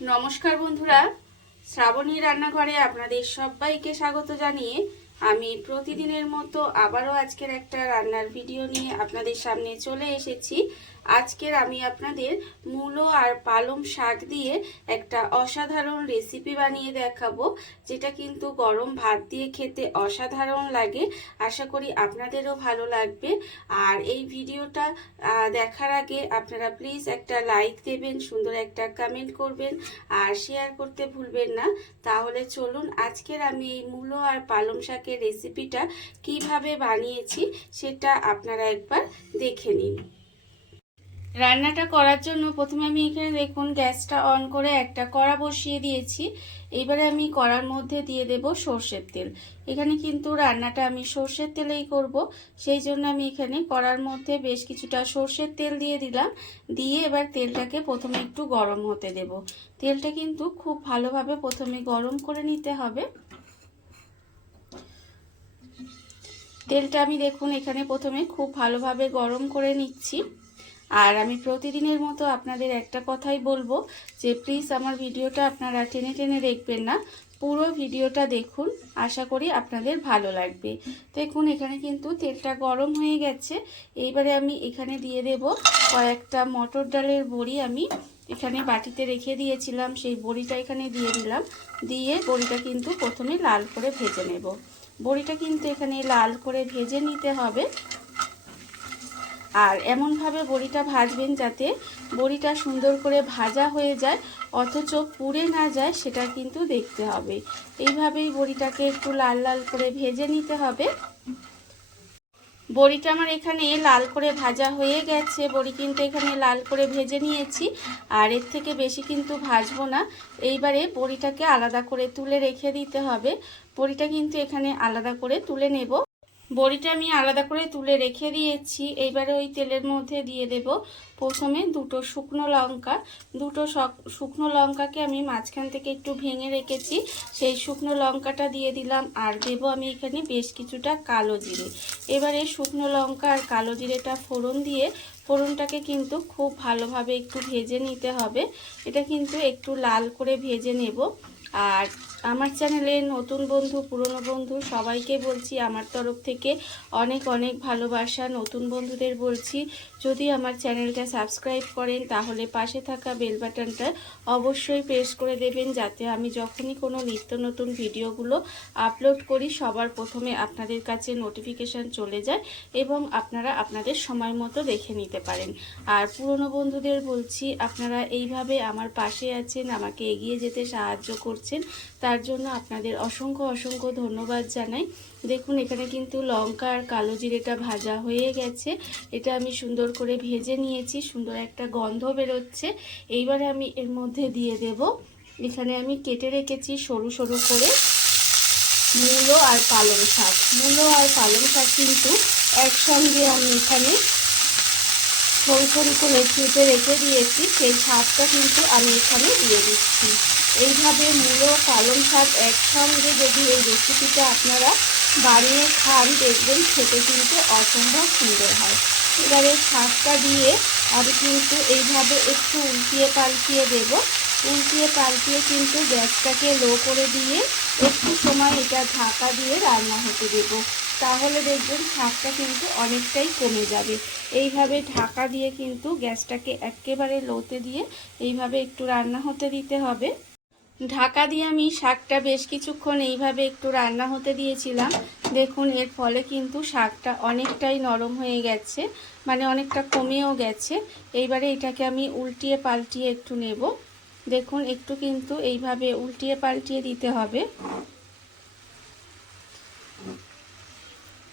নমস্কার বন্ধুরা, শ্রাবণী রান্নাঘরে আপনাদের সবাইকে স্বাগত জানিয়ে আমি প্রতিদিনের মতো আবারও আজকের একটা রান্নার ভিডিও নিয়ে আপনাদের সামনে চলে এসেছি। আজকের আমি আপনাদের মূলো আর পালং শাক দিয়ে একটা অসাধারণ রেসিপি বানিয়ে দেখাবো, যেটা কিন্তু গরম ভাত দিয়ে খেতে অসাধারণ লাগে। আশা করি আপনাদেরও ভালো লাগবে। আর এই ভিডিওটা দেখার আগে আপনারা প্লিজ একটা লাইক দেবেন, সুন্দর একটা কমেন্ট করবেন আর শেয়ার করতে ভুলবেন না। তাহলে চলুন আজকের আমি এই মূলো আর পালং শাকের রেসিপিটা কিভাবে বানিয়েছি সেটা আপনারা একবার দেখে নিন। রান্নাটা করার জন্য প্রথমে আমি এখানে দেখুন গ্যাসটা অন করে একটা কড়া বসিয়ে দিয়েছি। এবারে আমি কড়ার মধ্যে দিয়ে দেব সর্ষের তেল। এখানে কিন্তু রান্নাটা আমি সর্ষের তেলেই করব, সেই জন্য আমি এখানে কড়ার মধ্যে বেশ কিছুটা সর্ষের তেল দিয়ে দিলাম। দিয়ে এবার তেলটাকে প্রথমে একটু গরম হতে দেব। তেলটা কিন্তু খুব ভালোভাবে প্রথমে গরম করে নিতে হবে। তেলটা আমি দেখুন এখানে প্রথমে খুব ভালোভাবে গরম করে নিচ্ছি। আর আমি প্রতিদিনের মতো আপনাদের একটা কথাই বলবো যে প্লিজ আমার ভিডিওটা আপনারা টেনে টেনে দেখবেন না, পুরো ভিডিওটা দেখুন, আশা করি আপনাদের ভালো লাগবে। দেখুন এখানে কিন্তু তেলটা গরম হয়ে গেছে। এইবারে আমি এখানে দিয়ে দেব কয়েকটা মটর ডালের বড়ি। আমি এখানে বাটিতে রেখে দিয়েছিলাম, সেই বড়িটা এখানে দিয়ে দিলাম। দিয়ে বড়িটা কিন্তু প্রথমে লাল করে ভেজে নেব। বড়িটা কিন্তু এখানে লাল করে ভেজে নিতে হবে। আর এমনভাবে বড়িটা ভাজবেন যাতে বড়িটা সুন্দর করে ভাজা হয়ে যায় অথচ পুড়ে না যায়, সেটা কিন্তু দেখতে হবে। এইভাবেই বড়িটাকে একটু লাল লাল করে ভেজে নিতে হবে। বড়িটা আমার এখানে লাল করে ভাজা হয়ে গেছে। বড়ি কিন্তু এখানে লাল করে ভেজে নিয়েছি, আর এর থেকে বেশি কিন্তু ভাজবো না। এইবারে বড়িটাকে আলাদা করে তুলে রেখে দিতে হবে। বড়িটা কিন্তু এখানে আলাদা করে তুলে নেব। বড়িটা আমি আলাদা করে তুলে রেখে দিয়েছি। এইবারে ওই তেলের মধ্যে দিয়ে দেব প্রথমে দুটো শুকনো লঙ্কা। দুটো শুকনো লঙ্কাকে আমি মাঝখান থেকে একটু ভেঙে রেখেছি, সেই শুকনো লঙ্কাটা দিয়ে দিলাম। আর দেব আমি এখানে বেশ কিছুটা কালো জিরে। এবারে শুকনো লঙ্কা আর কালো জিরেটা ফোড়ন দিয়ে ফোড়নটাকে কিন্তু খুব ভালোভাবে একটু ভেজে নিতে হবে। এটা কিন্তু একটু লাল করে ভেজে নেব। আর আমার চ্যানেলে নতুন বন্ধু পুরনো বন্ধু সবাইকে বলছি আমার তরফ থেকে অনেক অনেক ভালোবাসা। নতুন বন্ধুদের বলছি যদি আমার চ্যানেলটা সাবস্ক্রাইব করেন তাহলে পাশে থাকা বেল বাটনটা অবশ্যই প্রেস করে দেবেন, যাতে আমি যখনই কোনো নিত্য নতুন ভিডিওগুলো আপলোড করি সবার প্রথমে আপনাদের কাছে নোটিফিকেশান চলে যায় এবং আপনারা আপনাদের সময় মতো দেখে নিতে পারেন। আর পুরনো বন্ধুদের বলছি আপনারা এইভাবে আমার পাশে আছেন, আমাকে এগিয়ে যেতে সাহায্য করছেন, তার জন্য আপনাদের অসংখ্য অসংখ্য ধন্যবাদ জানাই। দেখুন এখানে কিন্তু লঙ্কা আর কালো জিরেটা ভাজা হয়ে গেছে। এটা আমি সুন্দর করে ভেজে নিয়েছি, সুন্দর একটা গন্ধ বেরোচ্ছে। এইবারে আমি এর মধ্যে দিয়ে দেব এখানে আমি কেটে রেখেছি সরু সরু করে মূলো আর পালং শাক। মূলো আর পালং শাক কিন্তু একসঙ্গে আমি এখানে সরু সরু করে কেটে রেখে দিয়েছি, সেই শাকটা কিন্তু আমি এখানে দিয়ে দিচ্ছি। এইভাবে মূলো পালং শাক একসঙ্গে যদি এই রেসিপিটা আপনারা বানিয়ে খান দেখবেন খেতে কিন্তু অসম্ভব সুন্দর হয়। এবারে শাকটা দিয়ে আমি কিন্তু এইভাবে একটু উল্টিয়ে পাল্টিয়ে দেব। উল্টিয়ে পাল্টিয়ে কিন্তু গ্যাসটাকে লো করে দিয়ে একটু সময় এটা ঢাকা দিয়ে রান্না হতে দেব। তাহলে দেখবেন শাকটা কিন্তু অনেকটাই কমে যাবে। এইভাবে ঢাকা দিয়ে কিন্তু গ্যাসটাকে একেবারে লোতে দিয়ে এইভাবে একটু রান্না হতে দিতে হবে। ঢাকা দিয়ে আমি শাকটা বেশ কিছুক্ষণ এইভাবে একটু রান্না হতে দিয়েছিলাম। দেখুন এর ফলে কিন্তু শাকটা অনেকটাই নরম হয়ে গেছে, মানে অনেকটা কমেও গেছে। এইবারে এটাকে আমি উল্টিয়ে পাল্টিয়ে একটু নেব। দেখুন একটু কিন্তু এইভাবে উল্টিয়ে পাল্টিয়ে দিতে হবে।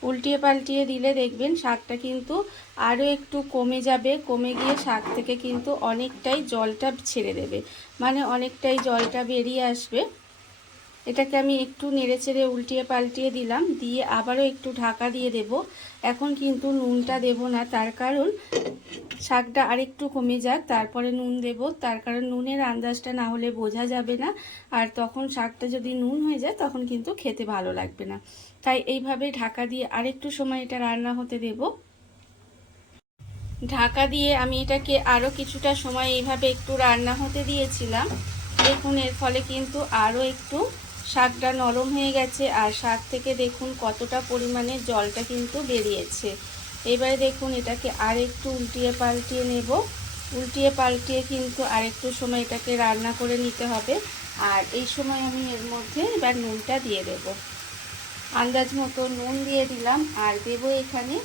উল্টিয়ে পাল্টিয়ে দিলে দেখবেন শাকটা কিন্তু আরও একটু কমে যাবে, কমে গিয়ে শাক থেকে কিন্তু অনেকটাই জলটা ছেড়ে দেবে, মানে অনেকটাই জলটা বেরিয়ে আসবে। এটাকে আমি একটু নেড়েচেড়ে উল্টিয়ে পাল্টিয়ে দিলাম, দিয়ে আবারও একটু ঢাকা দিয়ে দেব। এখন কিন্তু নুনটা দেব না, তার কারণ শাকটা আরেকটু কমে যাক তারপরে নুন দেব, তার কারণ নুনের আন্দাজটা না হলে বোঝা যাবে না, আর তখন শাকটা যদি নুন হয়ে যায় তখন কিন্তু খেতে ভালো লাগবে না। তাই এইভাবে ঢাকা দিয়ে আরেকটু সময় এটা রান্না হতে দেব। ঢাকা দিয়ে আমি এটাকে আরও কিছুটা সময় এইভাবে একটু রান্না হতে দিয়েছিলাম। দেখুন এর ফলে কিন্তু আরও একটু শাকটা নরম হয়ে গেছে, আর শাক থেকে দেখুন কতটা পরিমাণে জলটা কিন্তু বেরিয়েছে। এবারে দেখুন এটাকে আর একটু উল্টিয়ে পাল্টিয়ে নেব। উল্টিয়ে পাল্টিয়ে কিন্তু আরেকটু সময় এটাকে রান্না করে নিতে হবে। আর এই সময় আমি এর মধ্যে এবার নুনটা দিয়ে দেব। আন্দাজ মতো নুন দিয়ে দিলাম, আর দেব এখানে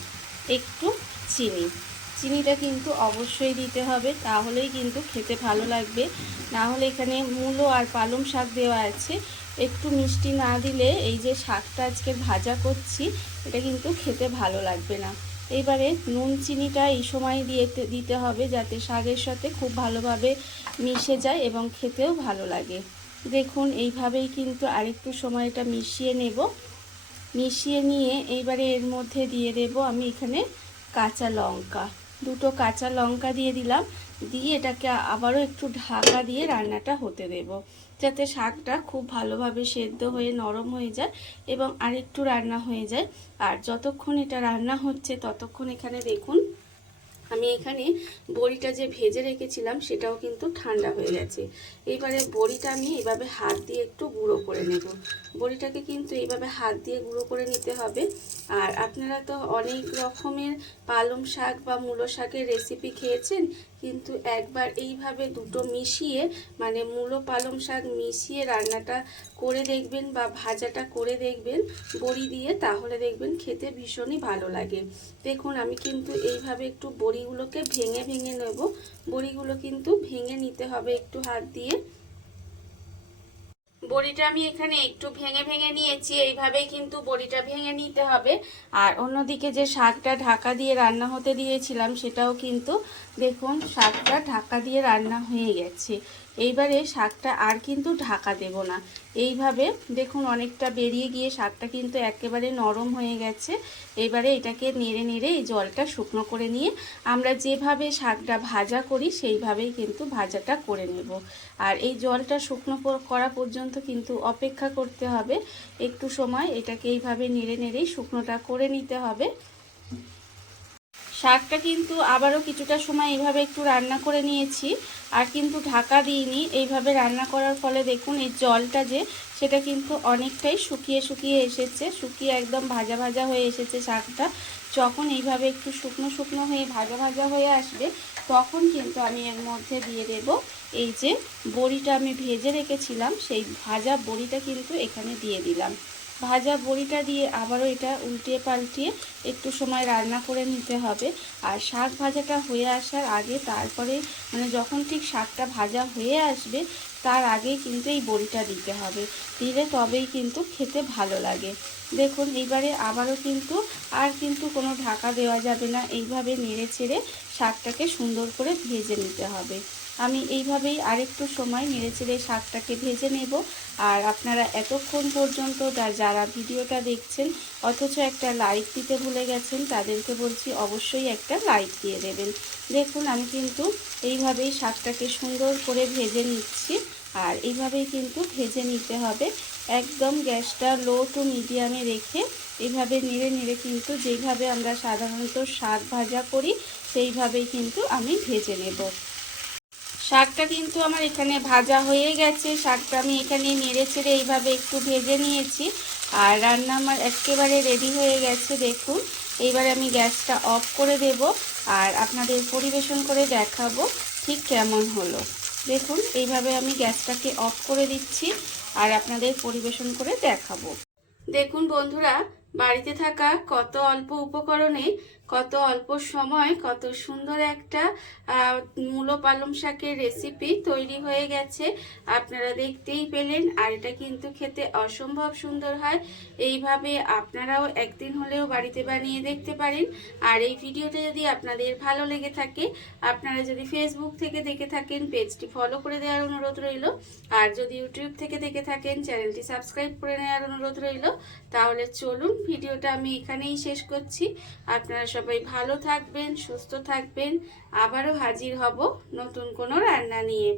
একটু চিনি। চিনিটা কিন্তু অবশ্যই দিতে হবে, তাহলেই কিন্তু খেতে ভালো লাগবে। না হলে এখানে মূলো আর পালং শাক দেওয়া আছে, একটু মিষ্টি না দিলে এই যে শাকটা আজকে ভাজা করছি এটা কিন্তু খেতে ভালো লাগবে না। এবারে নুন চিনিটা এই সময় দিতে হবে, যাতে শাকের সাথে খুব ভালোভাবে মিশে যায় এবং খেতেও ভালো লাগে। দেখুন এইভাবেই কিন্তু আরেকটু সময় এটা মিশিয়ে নেব। মিশিয়ে নিয়ে এইবারে এর মধ্যে দিয়ে দেব আমি এখানে কাঁচা লঙ্কা। দুটো কাঁচা লঙ্কা দিয়ে দিলাম। দিয়ে এটাকে আবারও একটু ঢাকা দিয়ে রান্নাটা হতে দেব, যাতে শাকটা খুব ভালোভাবে সেদ্ধ হয়ে নরম হয়ে যায় এবং আরেকটু রান্না হয়ে যায়। আর যতক্ষণ এটা রান্না হচ্ছে ততক্ষণ এখানে দেখুন আমি এখানে বড়িটা যে ভেজে রেখেছিলাম সেটাও কিন্তু ঠান্ডা হয়ে গেছে। এইবারে বড়িটা আমি এইভাবে হাত দিয়ে একটু গুঁড়ো করে নেব। বড়িটাকে কিন্তু এইভাবে হাত দিয়ে গুঁড়ো করে নিতে হবে। আর আপনারা তো অনেক রকমের পালং শাক বা মূলো শাকের রেসিপি খেয়েছেন, কিন্তু একবার এইভাবে দুটো মিশিয়ে মানে মূলো পালং শাক মিশিয়ে রান্নাটা করে দেখবেন বা ভাজাটা করে দেখবেন বড়ি দিয়ে, তাহলে দেখবেন খেতে ভীষণই ভালো লাগে। দেখুন আমি কিন্তু এইভাবে একটু বড়িগুলোকে ভেঙে ভেঙে নেব। বড়িগুলো কিন্তু ভেঙে নিতে হবে একটু হাত দিয়ে। বড়িটা আমি এখানে একটু ভেঙে ভেঙে নিয়েছি, এইভাবেই কিন্তু বড়িটা ভেঙে নিতে হবে। আর অন্যদিকে যে শাকটা ঢাকা দিয়ে রান্না হতে দিয়েছিলাম সেটাও কিন্তু দেখুন শাকটা ঢাকা দিয়ে রান্না হয়ে গেছে। এইবারে শাকটা আর কিন্তু ঢাকা দেব না। এইভাবে দেখুন অনেকটা বেরিয়ে গিয়ে শাকটা কিন্তু একেবারে নরম হয়ে গেছে। এবারে এটাকে নেড়ে নেড়ে এই জলটা শুকনো করে নিয়ে আমরা যেভাবে শাকটা ভাজা করি সেইভাবেই কিন্তু ভাজাটা করে নেব। আর এই জলটা শুকনো করা পর্যন্ত কিন্তু অপেক্ষা করতে হবে একটু সময়। এটাকে এইভাবে নেড়ে নেড়েই শুকনোটা করে নিতে হবে। শাকটা কিন্তু আবারও কিছুটা সময় এইভাবে একটু রান্না করে নিয়েছি, আর কিন্তু ঢাকা দিইনি। এইভাবে রান্না করার ফলে দেখুন এই জলটা যে সেটা কিন্তু অনেকটাই শুকিয়ে শুকিয়ে এসেছে, শুকিয়ে একদম ভাজা ভাজা হয়ে এসেছে শাকটা। যখন এইভাবে একটু শুকনো শুকনো হয়ে ভাজা ভাজা হয়ে আসবে তখন কিন্তু আমি এর মধ্যে দিয়ে দেব এই যে বড়িটা আমি ভেজে রেখেছিলাম, সেই ভাজা বড়িটা কিন্তু এখানে দিয়ে দিলাম। ভাজা বড়িটা দিয়ে আবারও এটা উল্টিয়ে পাল্টিয়ে একটু সময় রান্না করে নিতে হবে। আর শাক ভাজাটা হয়ে আসার আগে তারপরে মানে যখন ঠিক শাকটা ভাজা হয়ে আসবে তার আগেই কিন্তু এই বড়িটা দিতে হবে, দিলে তবেই কিন্তু খেতে ভালো লাগে। দেখুন এইবারে আবারও কিন্তু আর কিন্তু কোনো ঢাকা দেওয়া যাবে না, এইভাবে নেড়ে ছেড়ে শাকটাকে সুন্দর করে ভেজে নিতে হবে। আমি এইভাবেই আরেকটু সময় নেড়ে চেড়ে শাকটাকে ভেজে নেব। আর আপনারা এতক্ষণ পর্যন্ত যারা ভিডিওটা দেখছেন অথচ একটা লাইক দিতে ভুলে গেছেন তাদেরকে বলছি অবশ্যই একটা লাইক দিয়ে দেবেন। দেখুন আমি কিন্তু এইভাবেই শাকটাকে সুন্দর করে ভেজে নিচ্ছি। আর এইভাবেই কিন্তু ভেজে নিতে হবে, একদম গ্যাসটা লো টু মিডিয়ামে রেখে এইভাবে নেড়ে নেড়ে কিন্তু যেইভাবে আমরা সাধারণত শাক ভাজা করি সেইভাবেই কিন্তু আমি ভেজে নেব। শাকটা কিন্তু আমার এখানে ভাজা হয়ে গেছে। শাকটা আমি এখানে নেড়ে চেড়ে এইভাবে একটু ভেজে নিয়েছি, আর রান্না আমার একেবারে রেডি হয়ে গেছে। দেখুন এইবারে আমি গ্যাসটা অফ করে দেব আর আপনাদের পরিবেশন করে দেখাবো ঠিক কেমন হলো। দেখুন এইভাবে আমি গ্যাসটাকে অফ করে দিচ্ছি আর আপনাদের পরিবেশন করে দেখাবো। দেখুন বন্ধুরা, বাড়িতে থাকা কত অল্প উপকরণে কত অল্প সময় কত সুন্দর একটা মূলো পালং শাকের রেসিপি তৈরি হয়ে গেছে, আপনারা দেখতেই পেলেন। আর এটা কিন্তু খেতে অসম্ভব সুন্দর হয়। এইভাবে আপনারাও একদিন হলেও বাড়িতে বানিয়ে দেখতে পারেন। আর এই ভিডিওটা যদি আপনাদের ভালো লেগে থাকে, আপনারা যদি ফেসবুক থেকে দেখে থাকেন পেজটি ফলো করে দেওয়ার অনুরোধ রইল। আর যদি ইউটিউব থেকে দেখে থাকেন চ্যানেলটি সাবস্ক্রাইব করে নেওয়ার অনুরোধ রইল। তাহলে চলুন ভিডিওটা আমি এখানেই শেষ করছি। আপনারা সবাই ভালো থাকবেন, সুস্থ থাকবেন। আবারও হাজির হব নতুন কোনো রান্না নিয়ে।